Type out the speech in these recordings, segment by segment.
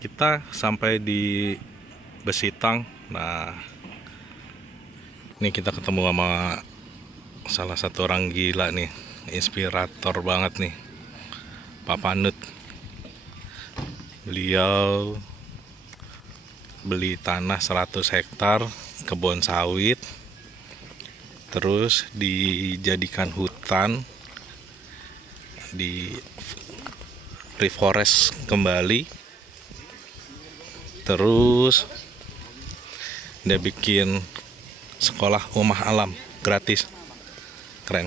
Kita sampai di Besitang. Nah, ini kita ketemu sama salah satu orang gila nih, inspirator banget nih, Pak Panut. Beliau beli tanah 100 hektar kebun sawit, terus dijadikan hutan, di reforest kembali, terus dia bikin sekolah rumah alam gratis. Keren.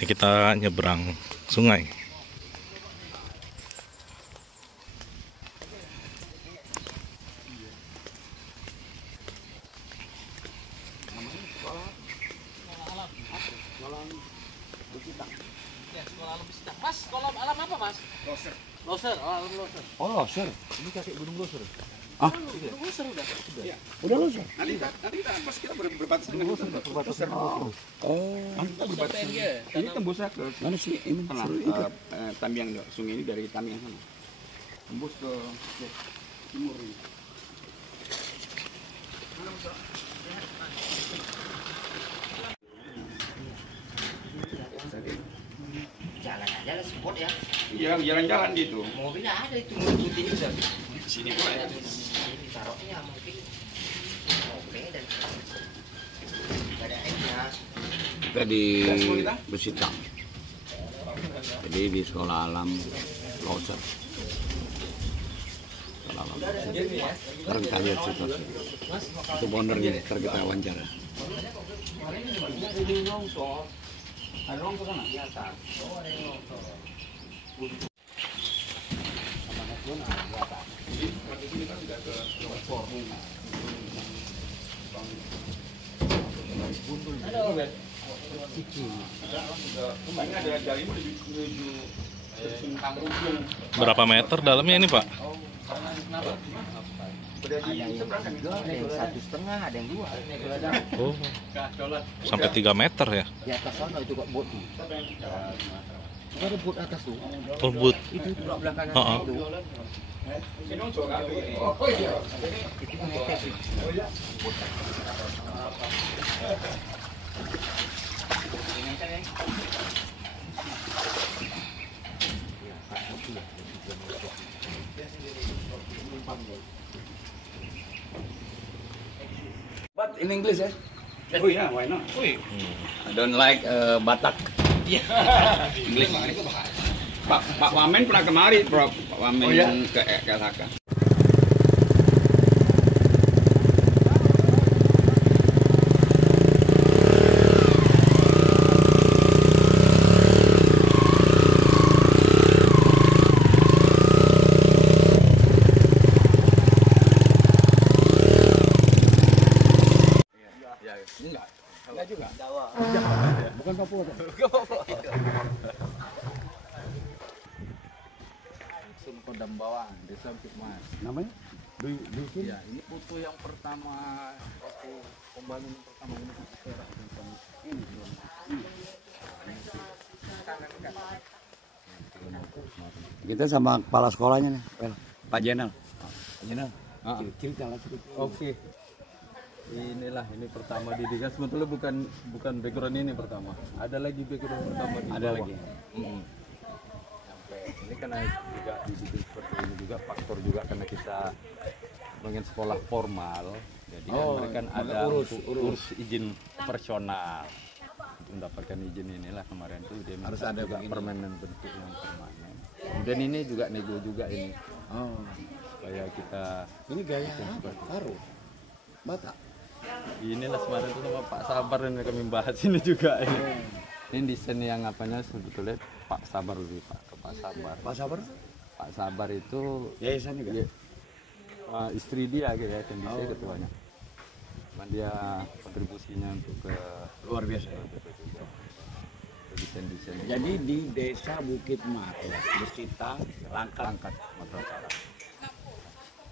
Ini kita nyebrang sungai. Mas, kolam alam apa, Mas? Loser. Loser, alam loser. Oh, loser. Ini kakek gunung loser. Ah, Gunung loser udah. ya. Udah loser. Nanti kita pas kita berbatas dengan loser. Oh. Nanti kita berbatas. Ini tembusnya ke Mana sih ini tengah Tambiang sungai ini dari Tambiang sana. Tembus ke timur ini. Jalan aja lah spot ya. Iya, jalan-jalan gitu. Mobilnya ada itu putih juga. Di sini pula ya. Taruhnya mungkin oke dan ada airnya. kita di Besitang. Jadi di sekolah alam loser. Sekolah alam. Sekarang kita lihat situasi. Itu boundernya, ntar kita wawancara. Ada orang ke sana? Berapa meter dalamnya ini, Pak? Ada yang 3, ada yang 1,5, ada yang 2. Oh, sampai 3 meter ya? Di atas sana itu kok bot. Ada bot atas tuh. Oh, but. Itu belah kanan itu. But in English, eh? Oh iya, why not? I don't like Batak. English. Pak Wamen pernah kemari, Prof. Pak Wamen ke LHK. Enggak juga. Bukan Papua. Dusun Kodam Bawang, Desa Bukit Mas. Namanya? Dusun? Ya, ini foto yang pertama waktu pembangunan pertama ini di daerah ini. Kita sama kepala sekolahnya nih, Pak Jenal. Pak Jenal, cerita lah sedikit. Oke. Inilah ini pertama didikan, sebetulnya bukan background ini pertama. Ada lagi background pertama di Ada bawah. lagi. Sampai ini karena juga dibikin seperti ini juga faktor juga karena kita pengen sekolah formal, jadi kan mereka ada urus izin personal untuk mendapatkan izin inilah kemarin tuh dia Harus minta ada juga begini. permanen, bentuk yang permanen. Kemudian ini juga nego juga ini Oh, supaya kita ini gaya apa? Taruh. Batak. inilah kemarin tuh sama Pak Sabar dan kami bahas ini juga ini. Ini desain yang apanya sebetulnya Pak Sabar lebih Pak Sabar. Pak Sabar? Pak Sabar itu Yayasan juga. istri dia gitu ya, dan saya ketuanya. Cuman dia kontribusinya untuk ke Luar biasa. desain-desain. Jadi di Desa Bukit Mas, Besitang, Langkat, Motor Utara.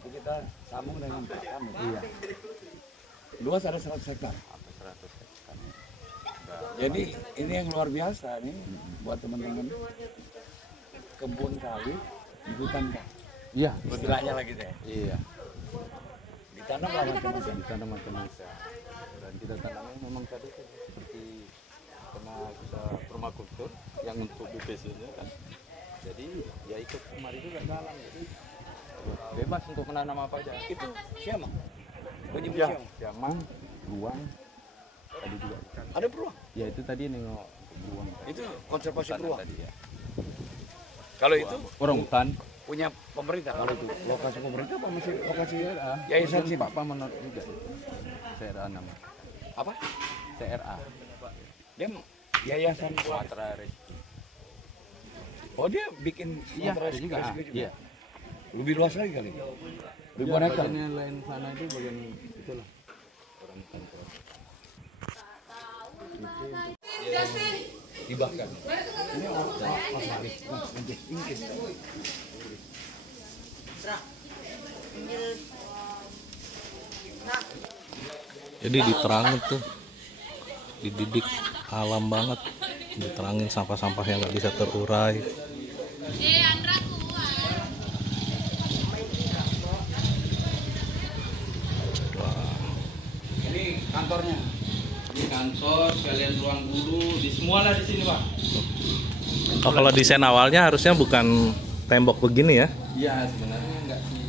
kita sambung dengan Pak Kamu. Iya. Luas ada 100 hektar. Sampai 100 hektar. Jadi ini yang luar biasa nih buat teman-teman kebun sawit di hutan Kak. Iya, Istilahnya lagi deh. iya. Ditanam lah macam-macam. Ditanam macam-macam. Dan kita tanamnya memang tadi kan seperti karena kita permakultur yang untuk BPC-nya kan. Jadi ya ikut kemari juga dalam. Jadi bebas untuk menanam apa aja. Itu siamang. Baju Ya, siamang. jamang, beruang, tadi juga. Ada beruang. Ya itu tadi nengok beruang. Itu konservasi Hutan beruang. tadi ya. Kalau itu Orang hutan. punya pemerintah. Kalau itu lokasi pemerintah apa masih lokasi CRA. yayasan sih Pak Menot juga. CRA nama. apa? CRA. Dia yayasan Sumatera Rescue. Oh dia bikin Iya, Sumatera ada juga. Rescue juga. Iya. Lebih luas lagi kali. Ribuan Ya, hektar. bagiannya lain sana itu bagian itulah. Orang hutan. Dibahkan. Ini orang Mas Arif. Nanti Inggris. Jadi diterangin tuh, dididik alam banget, diterangin sampah-sampah yang nggak bisa terurai. Ini kantornya. Ini kantor, sekalian ruang guru, di semualah di sini Pak. Oh, kalau desain awalnya harusnya bukan tembok begini ya? Iya, sebenarnya enggak sih.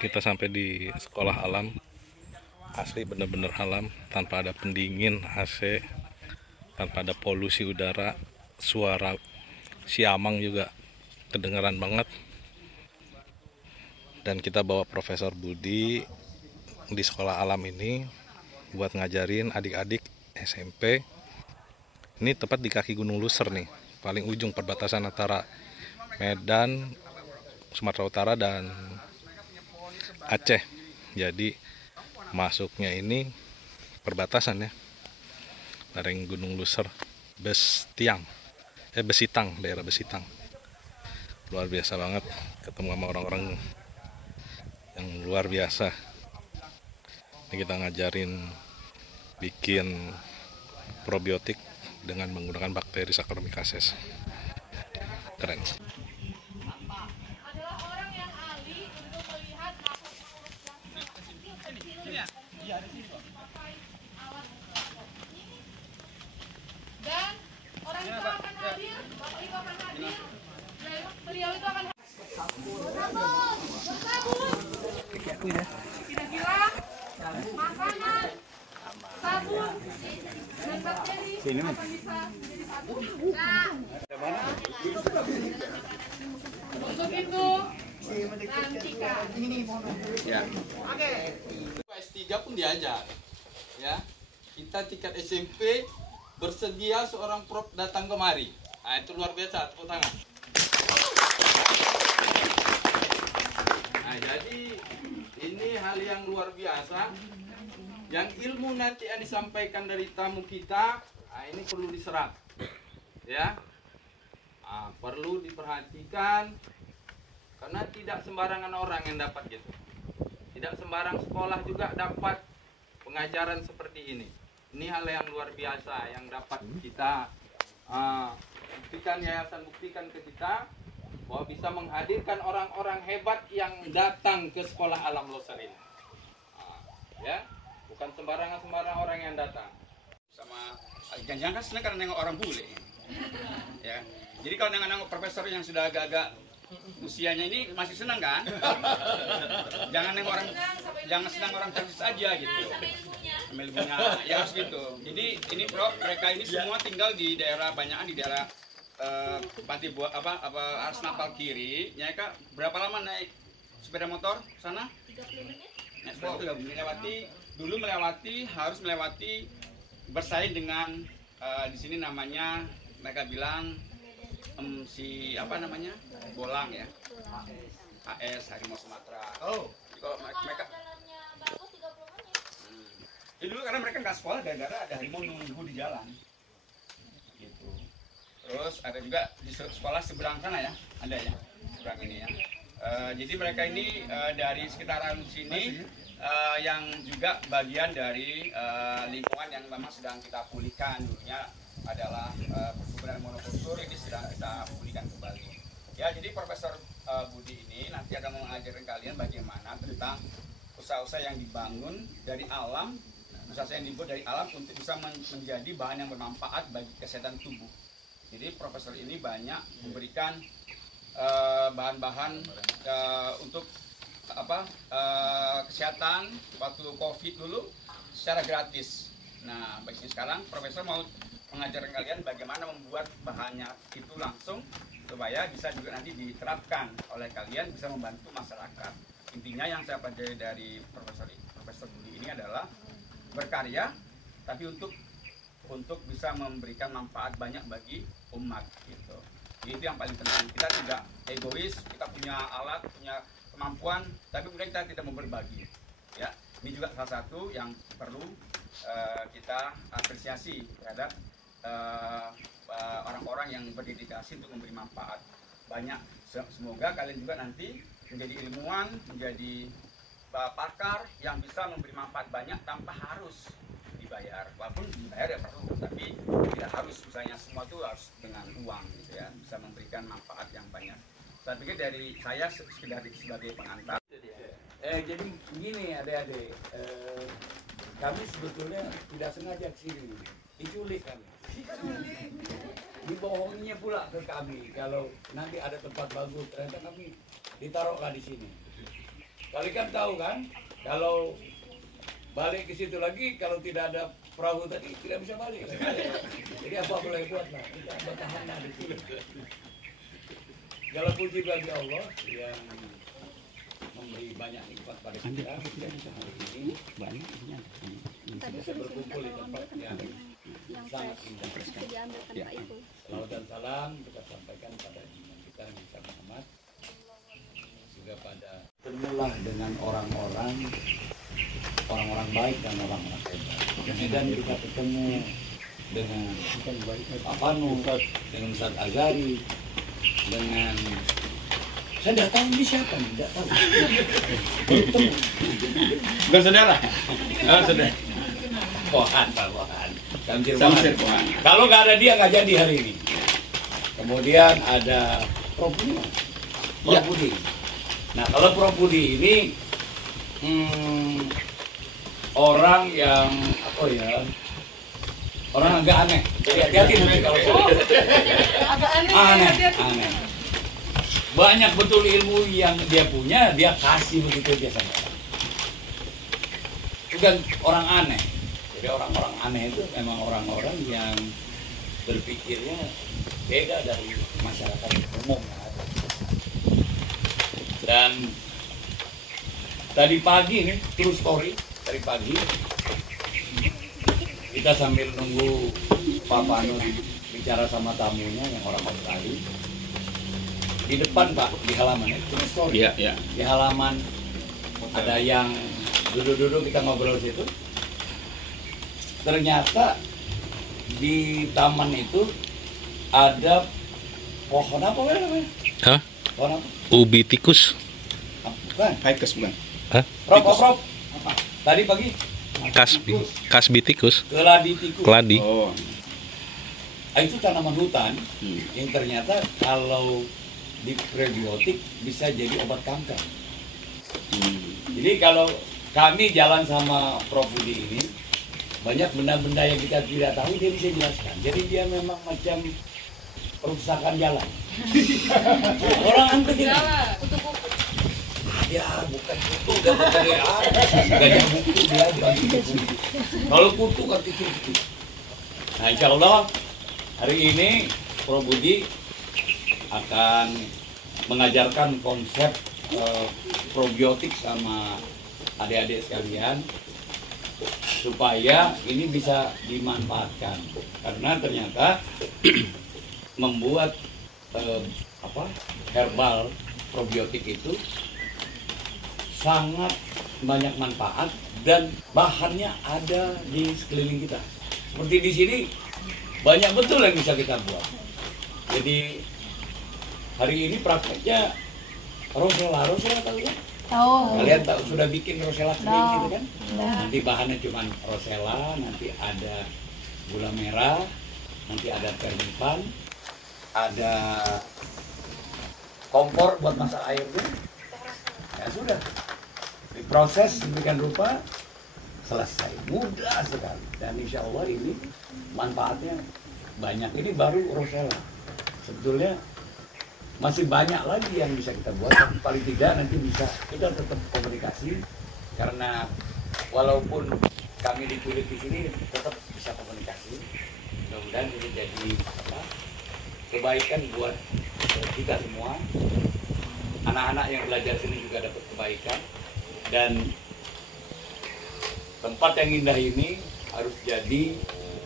Kita sampai di sekolah alam, asli bener-bener alam, tanpa ada pendingin, AC, tanpa ada polusi udara, suara siamang juga kedengaran banget. Dan kita bawa Profesor Budi di sekolah alam ini buat ngajarin adik-adik SMP. Ini tepat di kaki Gunung Luser nih, paling ujung perbatasan antara Medan, Sumatera Utara dan Aceh. Jadi masuknya ini perbatasan ya, dari Gunung Luser, Besitang, daerah Besitang. Luar biasa banget, ketemu sama orang-orang yang luar biasa. Ini kita ngajarin bikin probiotik dengan menggunakan bakteri Saccharomyces. Keren. Dan orang itu akan hadir, Bapak Ibu akan hadir, beliau itu akan kira-kira makanan, sabun, dan bakteri akan bisa menjadi satu. Untuk itu nantikan. Ya. Oke. S3 pun diajar. Ya. Kita tingkat SMP bersedia seorang prof datang kemari. Nah, itu luar biasa, tepuk tangan. Nah, jadi ini hal yang luar biasa. Yang ilmu nanti yang disampaikan dari tamu kita, nah ini perlu diserap. Ya. Nah, perlu diperhatikan karena tidak sembarangan orang yang dapat gitu. Tidak Tidak sembarang sekolah juga dapat pengajaran seperti ini. Ini hal yang luar biasa yang dapat kita buktikan, yayasan buktikan ke kita bahwa bisa menghadirkan orang-orang hebat yang datang ke sekolah alam Loser ini. Ya, bukan sembarangan orang yang datang. Sama jangan-jangan kan senang karena nengok orang bule. Ya. Jadi kalau nengok profesor yang sudah agak-agak usianya ini masih senang kan? Jangan senang orang cantik aja gitu. Ambil ilmunya, ya harus gitu. Jadi ini mereka ini semua tinggal di daerah banyakan di daerah Panti Buah Ars Napal kiri. Mereka berapa lama naik sepeda motor sana? 30 menit. Naik sepeda harus melewati bersaing dengan di sini namanya mereka bilang Bolang ya, AS Harimau Sumatera. Oh, kalau mereka Bagus 30 menit. Jadi dulu karena mereka nggak sekolah gara-gara ada harimau nunggu di jalan. Gitu. Terus ada juga di sekolah seberang sana ya, ada ya, seberang ini ya. Jadi mereka ini dari sekitaran sini yang juga bagian dari lingkungan yang memang sedang kita pulihkan. Dulunya adalah perkebunan monokultur, ini sedang kita pulihkan kembali. Ya, jadi Profesor Budi ini nanti akan mengajarkan kalian bagaimana tentang usaha-usaha yang dibangun dari alam, usaha yang dibuat dari alam untuk bisa menjadi bahan yang bermanfaat bagi kesehatan tubuh. Jadi Profesor ini banyak memberikan bahan-bahan untuk kesehatan waktu COVID dulu secara gratis. Nah, bagi sekarang Profesor mau mengajarkan kalian bagaimana membuat bahannya itu langsung supaya bisa juga nanti diterapkan oleh kalian, bisa membantu masyarakat. Intinya yang saya pelajari dari Profesor Budi ini adalah berkarya, tapi untuk bisa memberikan manfaat banyak bagi umat gitu. Itu yang paling penting. Kita tidak egois, kita punya alat, punya kemampuan, tapi kemudian kita tidak mau berbagi. Ya, ini juga salah satu yang perlu kita apresiasi terhadap orang-orang yang berdedikasi untuk memberi manfaat banyak. Semoga kalian juga nanti menjadi ilmuwan, menjadi pakar yang bisa memberi manfaat banyak tanpa harus dibayar. Walaupun dibayar ya perlu, tapi tidak harus misalnya semua itu harus dengan uang gitu ya, bisa memberikan manfaat yang banyak. Saya pikir dari saya sekedar sebagai pengantar. Jadi begini adik-adik, kami sebetulnya tidak sengaja kesini, diculik kami. Dibohonginya pula ke kami kalau nanti ada tempat bagus, ternyata kami ditaruhlah di sini. Kalian kan tahu kan, kalau balik ke situ lagi, kalau tidak ada perahu tadi tidak bisa balik. Jadi apa boleh buat lah, kita bertahanlah di sini. Segala puji bagi Allah yang memberi banyak nikmat pada kita. Hari ini banyak bisa berkumpul di tempat yang sangat indah. Salawat dan salam kita sampaikan pada junjungan kita Nabi Muhammad, juga pada temulah dengan orang-orang baik dan orang-orang hebat. Kemudian kita ketemu dengan Pak Panu, dengan Ustaz Azari, dengan saya tidak tahu ini siapa nih, tidak tahu. Bukan saudara? Oh, saudara. Pohan. Kalau nggak ada dia nggak jadi hari ini. Kemudian ada Prof Budi. Nah, kalau Prof Budi ini orang yang orang agak aneh. Jadi hati-hati nanti kalau aneh. Banyak betul ilmu yang dia punya, dia kasih begitu dia sampaikan. Bukan orang aneh. Jadi orang-orang aneh itu memang orang-orang yang berpikirnya beda dari masyarakat umum. Dan tadi pagi nih, true story, tadi pagi kita sambil nunggu Pak Panu bicara sama tamunya yang orang Australia. Di depan Pak, di halaman itu story. Iya. Di halaman ada yang duduk-duduk kita ngobrol situ. Ternyata di taman itu ada pohon apa namanya? Hah? Pohon apa? Ubi tikus. Bukan. Ficus bukan? Hah? Prop. Tadi pagi Kasbi tikus. keladi tikus. Keladi. Oh. Itu tanaman hutan yang ternyata kalau di prebiotik bisa jadi obat kanker. Jadi kalau kami jalan sama Prof Budi ini, banyak benda-benda yang kita tidak tahu dia bisa jelaskan. Jadi dia memang macam perusakan jalan. Orang hampir gini. Ya bukan kutu, gak ada buku dia bukan kutu. Kalau kutu kan kutu. Nah insya Allah hari ini Prof Budi akan mengajarkan konsep probiotik sama adik-adik sekalian supaya ini bisa dimanfaatkan karena ternyata membuat herbal probiotik itu sangat banyak manfaat dan bahannya ada di sekeliling kita. Seperti di sini banyak betul yang bisa kita buat. Jadi hari ini prakteknya rosella tahu kan? Tahu. Kalian tahu sudah bikin rosella kering gitu kan? Nanti bahannya cuma rosella, nanti ada gula merah, nanti ada termipan, ada kompor buat masak airnya. Ya sudah. Diproses demikian rupa selesai, mudah sekali dan insya Allah ini manfaatnya banyak. Ini baru rosella, sebetulnya masih banyak lagi yang bisa kita buat, tapi paling tidak nanti bisa kita tetap komunikasi karena walaupun kami ditulis di sini tetap bisa komunikasi. Mudah-mudahan ini jadi kebaikan buat kita semua. Anak-anak yang belajar sini juga dapat kebaikan. Dan tempat yang indah ini harus jadi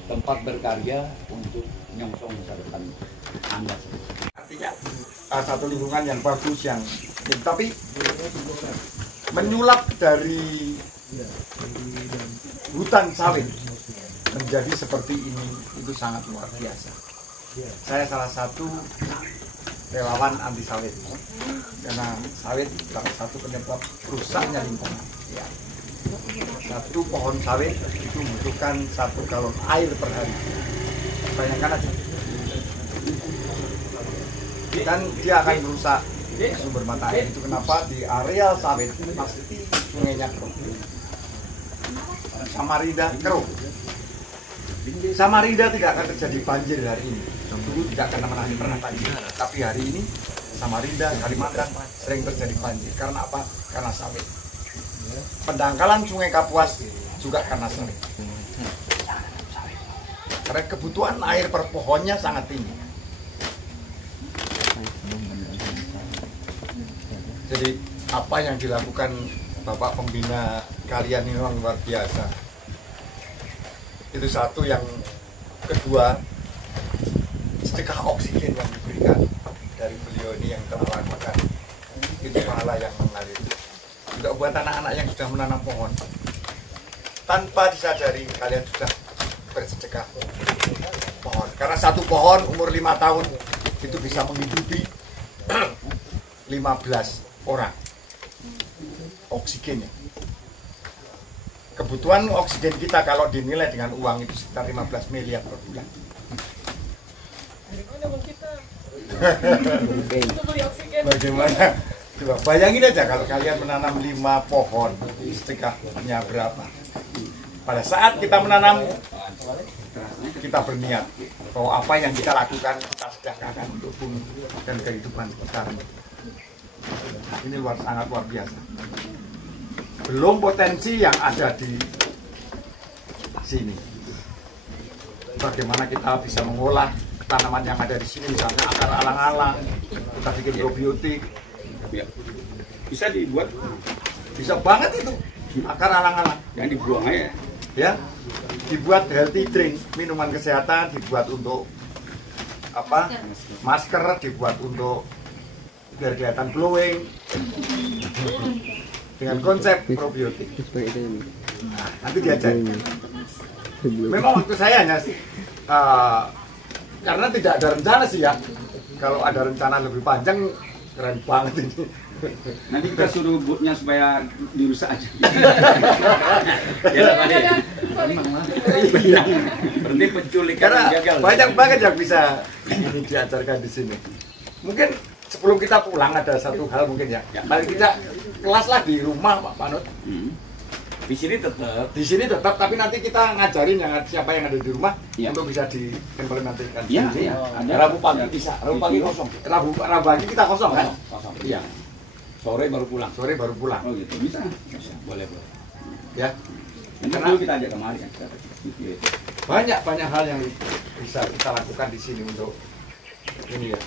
tempat berkarya untuk menyongsong masa depan Anda. Artinya satu lingkungan yang bagus yang tapi menyulap dari hutan sawit menjadi seperti ini itu sangat luar biasa. Saya salah satu relawan anti sawit karena sawit salah satu penyebab rusaknya lingkungan. Ya. Satu pohon sawit itu membutuhkan 1 galon air per hari. Bayangkan aja. Dan dia akan merusak sumber mata air itu. Kenapa di area sawit pasti sungainya keruh. Samarinda keruh. Samarinda tidak akan terjadi banjir hari ini. Dulu tidak akan pernah banjir. Tapi hari ini Samarinda, Kalimantan sering terjadi banjir. Karena apa? Karena sawit. Pendangkalan Sungai Kapuas juga karena sawit. Karena kebutuhan air per pohonnya sangat tinggi. Jadi apa yang dilakukan Bapak Pembina kalian ini memang luar biasa. Itu satu. Yang kedua, sedekah oksigen yang diberikan dari beliau ini yang telah lakukan itu pahala yang mengalir. Juga buat anak-anak yang sudah menanam pohon, tanpa disadari kalian sudah bersedekah pohon. Karena satu pohon umur 5 tahun itu bisa menghidupi 15 orang oksigennya. Kebutuhan oksigen kita kalau dinilai dengan uang itu sekitar 15 miliar per bulan. Bagaimana? Coba bayangin aja kalau kalian menanam 5 pohon, sedekahnya berapa? Pada saat kita menanam, kita berniat bahwa apa yang kita lakukan kita sedekahkan untuk bumi dan kehidupan kita. Ini sangat luar biasa. Belum potensi yang ada di sini. Bagaimana kita bisa mengolah tanaman yang ada di sini, misalnya akar alang-alang, kita bikin probiotik. Bisa dibuat, bisa banget itu akar alang-alang. yang dibuang aja. Ya, dibuat healthy drink, minuman kesehatan, dibuat untuk apa? Masker, dibuat untuk biar kelihatan glowing. Dengan konsep probiotik. Nah, nanti diajarin. Memang waktu saya hanya karena tidak ada rencana sih ya. Kalau ada rencana lebih panjang, keren banget ini. Nanti kita suruh bootnya supaya dirusak aja. Ya, berarti penculikan Karena gagal. banyak banget yang bisa ini diajarkan di sini. Mungkin sebelum kita pulang ada satu hal mungkin ya. Paling tidak kelas lah di rumah Pak Manut. Di sini tetap. Di sini tetap, tapi nanti kita ngajarin yang siapa yang ada di rumah Ya. untuk bisa diimplementasikan. Iya, iya. Rabu pagi bisa, Rabu pagi kosong. Rabu pagi kita kosong kan? Kosong. Iya. Sore baru pulang. Sore baru pulang. Oh gitu. Bisa. Boleh. Ya. Nanti Karena- dulu kita ajak kemari kan. Banyak hal yang bisa kita lakukan di sini untuk ini ya.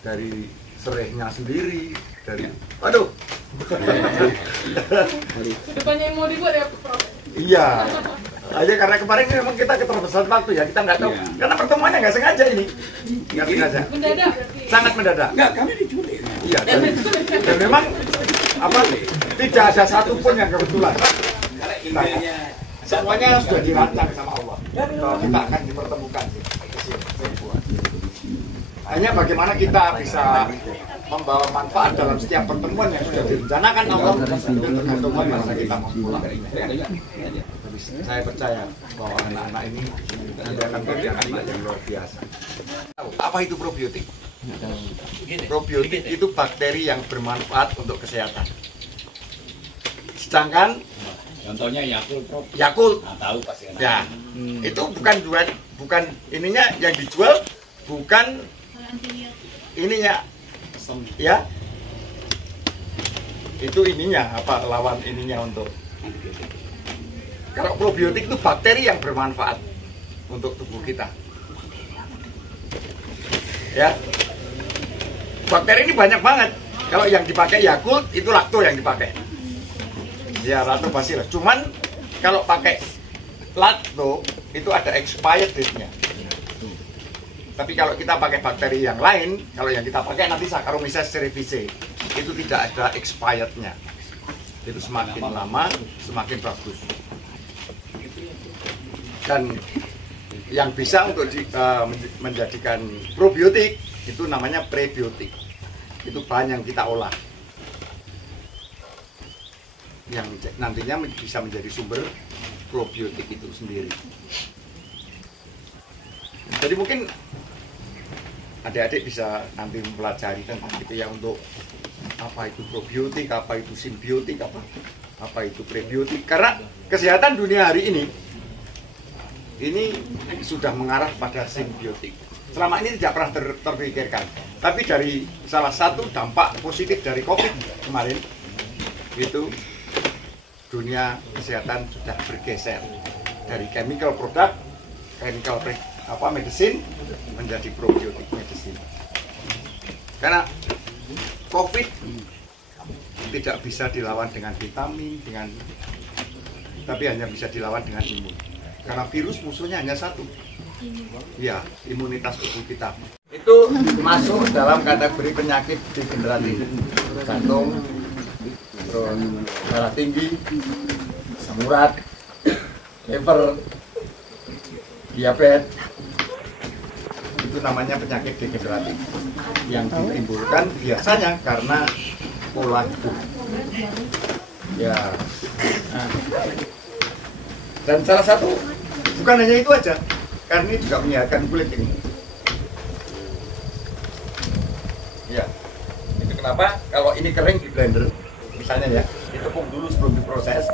Dari serehnya sendiri, dari waduh. Depannya yang mau dibuat ya, Prof. Iya. Aja karena kemarin memang kita keterbatasan waktu ya, kita nggak tahu. Iya. Karena pertemuannya nggak sengaja ini. Nggak sengaja. Mendadak berarti. Sangat mendadak. Enggak, kami diculik. Iya. Dan memang apa? Tidak ada satupun yang kebetulan. Kita, semuanya sudah dirancang sama Allah. Bahwa kita akan dipertemukan di sini. Hanya bagaimana kita bisa membawa manfaat dalam setiap pertemuan yang sudah direncanakan Allah, itu tergantung bagaimana kita mau pulang. Saya percaya bahwa anak-anak ini nanti akan menjadi anak yang luar biasa. Apa itu probiotik? Probiotik itu bakteri yang bermanfaat untuk kesehatan. Sedangkan Contohnya Yakult, Prof. Yakult, Nah, tahu pasti kan. ya, itu bukan ininya yang dijual, bukan ininya, ya, itu ininya apa lawan ininya untuk. Kalau probiotik itu bakteri yang bermanfaat untuk tubuh kita. Ya. Bakteri ini banyak banget. Kalau yang dipakai Yakult itu lakto yang dipakai. Ya, lactobacillus. Cuman kalau pakai lakto itu ada expired date-nya. Tapi kalau kita pakai bakteri yang lain, kalau yang kita pakai nanti Saccharomyces cerevisiae, itu tidak ada expired-nya. Itu semakin lama semakin bagus. Dan yang bisa untuk menjadikan probiotik itu namanya prebiotik. Itu bahan yang kita olah, yang nantinya bisa menjadi sumber probiotik itu sendiri. Jadi mungkin adik-adik bisa nanti mempelajari tentang itu ya, untuk apa itu probiotik, apa itu simbiotik, apa itu prebiotik. Karena kesehatan dunia hari ini sudah mengarah pada simbiotik. Selama ini tidak pernah terpikirkan. Tapi dari salah satu dampak positif dari COVID kemarin itu dunia kesehatan sudah bergeser dari chemical product, medicine menjadi probiotik medicine. Karena COVID tidak bisa dilawan dengan vitamin, tapi hanya bisa dilawan dengan imun. Karena virus musuhnya hanya satu, ya imunitas tubuh kita. Itu masuk dalam kategori penyakit degeneratif, jantung, terus darah tinggi, asam urat, liver, diabetes. Itu namanya penyakit degeneratif yang ditimbulkan biasanya karena pola hidup. Ya. Dan salah satu, bukan hanya itu aja, karena ini juga menyehatkan kulit ini. Ya. Itu kenapa kalau ini kering di blender, misalnya ya, ditepung dulu sebelum diproses.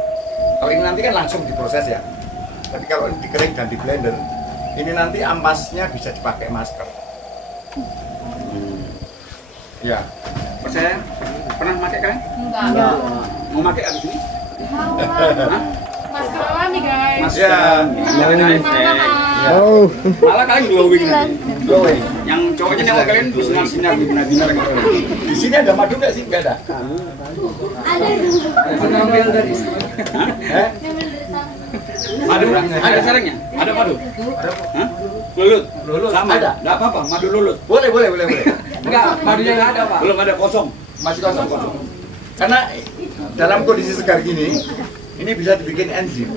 Kalau ini nanti kan langsung diproses ya. Tapi kalau ini dikering dan di blender, ini nanti ampasnya bisa dipakai masker. Ya. Saya pernah pakai kalian? Enggak. Mau pakai abis ini? Masker alami, guys. Mas, Ya. yang ini. Mahal. Malah kalian glowing nanti. Glowing. Yang cowoknya nengok kalian sinar-sinar di benar-benar gitu. Di sini ada madu nggak sih? Nggak ada. Pengambil dari Eh? madu, ada sarangnya? Ada madu? Hah? Lulut? Sama? Ada. Nggak apa-apa, madu lulut. Boleh. Enggak, madunya nggak ada Pak. Belum ada, kosong. Masih kosong. Karena dalam kondisi segar gini, ini bisa dibikin enzim.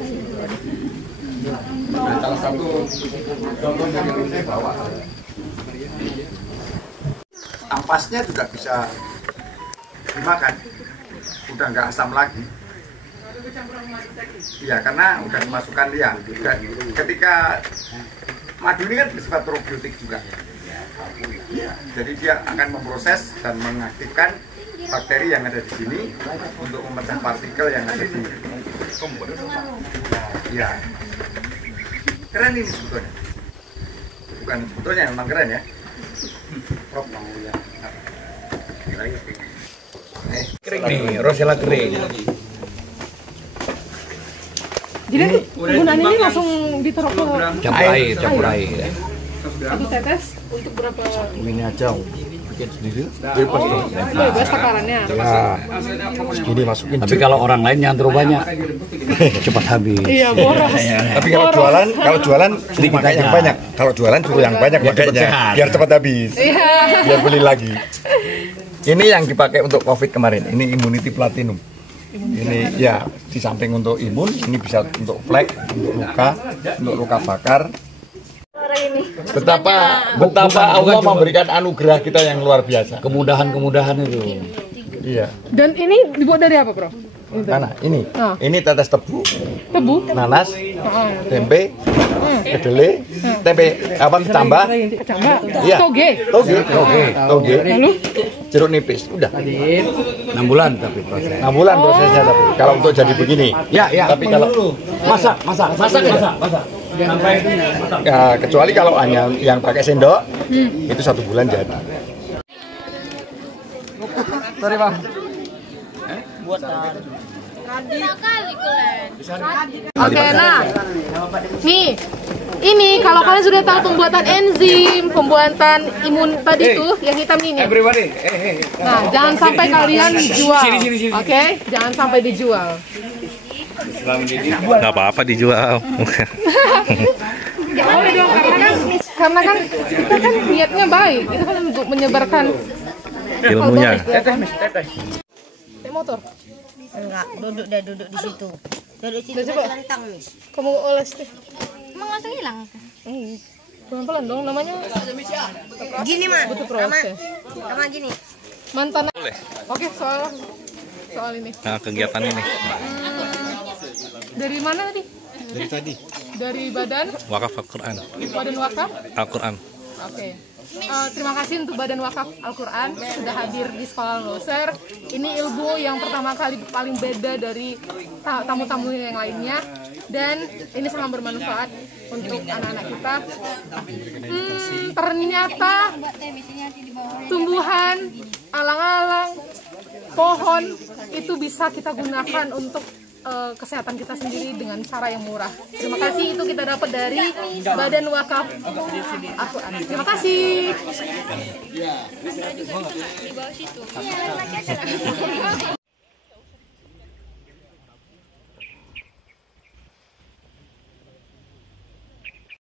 Nah, salah satu contohnya yang saya bawa. Ampasnya juga bisa dimakan, udah nggak asam lagi. Iya, karena udah dimasukkan liang. Ketika madu ini kan bersifat probiotik juga. Ya, jadi dia akan memproses dan mengaktifkan bakteri yang ada di sini untuk memecah partikel yang ada di kompon. Ya, keren ini sebetulnya. Bukan sebetulnya, memang keren ya. Prof mau ya. Kering nih, rosella kering. Jadi penggunaan ini langsung ditaruh ke Campur air. satu tetes untuk berapa? Ini aja, bikin sendiri. Bebas dong. Bebas takarannya. Ya, segini masukin. Tapi kalau orang lain nyantro banyak, cepat habis. Iya, boros. Tapi kalau jualan Sedikit pakai yang aja. banyak. Kalau jualan suruh yang banyak makanya, biar cepat habis. Iya. Biar beli lagi. Ini yang dipakai untuk COVID kemarin. Ini Immunity Platinum. Ini ya di samping untuk imun, ini bisa untuk flek, untuk luka bakar. Betapa Allah memberikan anugerah kita yang luar biasa. Kemudahan-kemudahan itu. Iya. Dan ini dibuat dari apa, Prof? Mana? Ini. Ah. Ini tetes tebu, Tebu. nanas, tempe, kedelai, tempe apa ditambah? Kecambah. Iya. Toge. Toge. Lalu Jeruk nipis. Udah. 6 bulan tapi proses. 6 bulan prosesnya tapi kalau untuk jadi begini. Ya. Tapi kalau Masak aja. ya, kecuali kalau hanya yang pakai sendok itu 1 bulan jadi. Sorry bang. Oke, nah, nih, ini kalau kalian sudah tahu pembuatan enzim, pembuatan imun tadi tuh yang hitam ini. Nah, jangan sampai kalian dijual, oke? Jangan sampai dijual. Nggak apa-apa dijual. Jangan dong, karena kan kita kan niatnya baik, itu kan untuk menyebarkan Ilmunya. motor. Enggak, duduk di situ. Duduk situ Coba. lantang nih. Kamu oles deh. Emang langsung hilang? Pelan-pelan dong, namanya Gini mah. butuh proses. Sama gini. Mantan. Boleh. Oke, soal ini. Nah, kegiatan ini Dari mana tadi? Dari tadi. Dari Badan wakaf Al-Quran. Wakaf. Al-Quran. Oke. Terima kasih untuk Badan Wakaf Al-Quran sudah hadir di sekolah Loser. Ini ilmu yang pertama kali paling beda dari tamu-tamu yang lainnya, dan ini sangat bermanfaat untuk anak-anak kita. Ternyata tumbuhan, alang-alang, pohon itu bisa kita gunakan untuk kesehatan kita sendiri dengan cara yang murah. Terima kasih, itu kita dapat dari Badan Wakaf Al-Quran. Terima kasih.